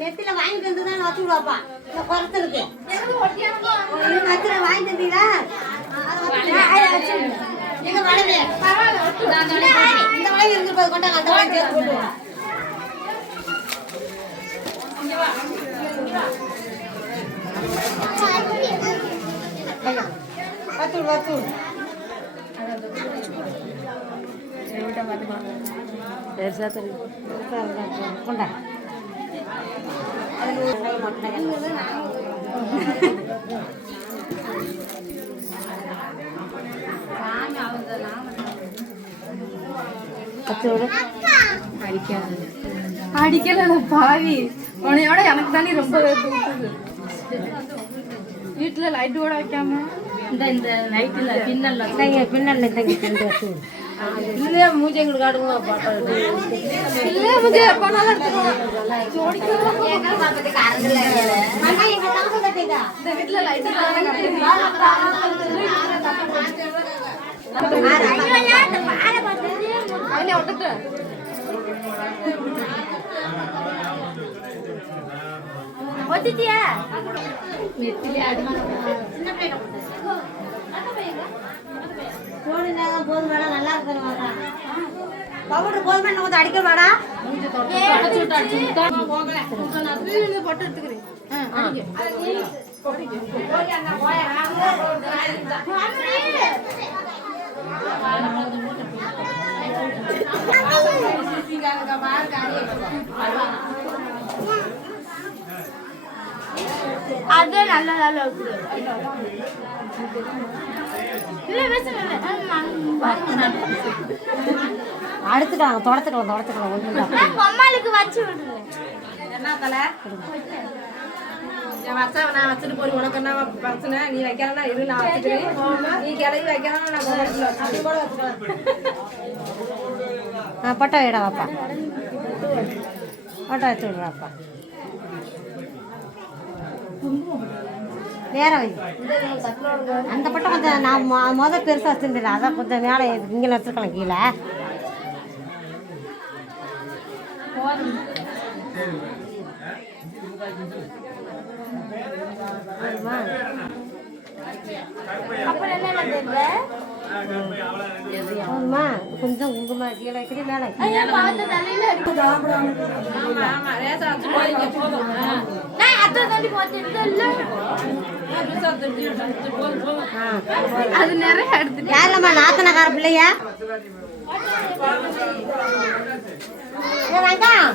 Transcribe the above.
நெத்தில வாங்கிட்டு வந்து தான் வச்சு விடுவாப்பா. இந்த குறத்துருக்கு வச்சுல வாங்கிட்டு வந்தீங்களா? எங்க வளவே இந்த வளவு இருந்து போது கொண்டாங்க. அந்த வளவு சேர்த்து போட்டுவோம். வச்சு வச்சு கொண்டா அடிக்கல பாவி உனையோட எனக்கு தானே ரொம்ப வீட்டுல லைட் கூட வைக்காம இந்த லைட்ல பின்னல்ல இல்லையா மூஞ்சி எங்களுக்கு காட்டுங்க பாட்டா இல்ல முஜே போனால இந்த வீட்டுல லைட் ஒட்டுட்டு ஒத்திட்டியா நெத்திலே அடி சின்ன பையன் போடுங்க போதும் மேடம் நல்லா இருக்குங்க பவுடர் போதும் மேடம் கொஞ்சம் அடிக்க வாடா போட்டு எடுத்துக்கிறேன் அது நல்ல நல்ல அடுத்துட்டாங்க தொடத்துக்கலாம் அம்மாளுக்கு வச்சு விடுங்க என்ன தலை நான் வச்சுட்டு போய் உனக்கு என்ன பிரச்சனை நீ வைக்கிறனா இரு நான் வச்சுக்கிறேன் நீ கிளம்பி வைக்கிறனா நான் பட்டை வைடா வாப்பா பட்டை வச்சு விடுறாப்பா நேரம் வை அந்த பட்டம் கொஞ்சம் நான் முதல் பெருசாக வச்சுருந்தேன் அதான் கொஞ்சம் மேலே இங்கே வச்சுருக்கலாம் கீழே போதுமா கொஞ்சம் குங்குமா கீழே வைக்கிறேன் மேலே அது நிறைய எடுத்து யாருலம்மா நாத்தனக்கார பிள்ளையா வெங்காயம்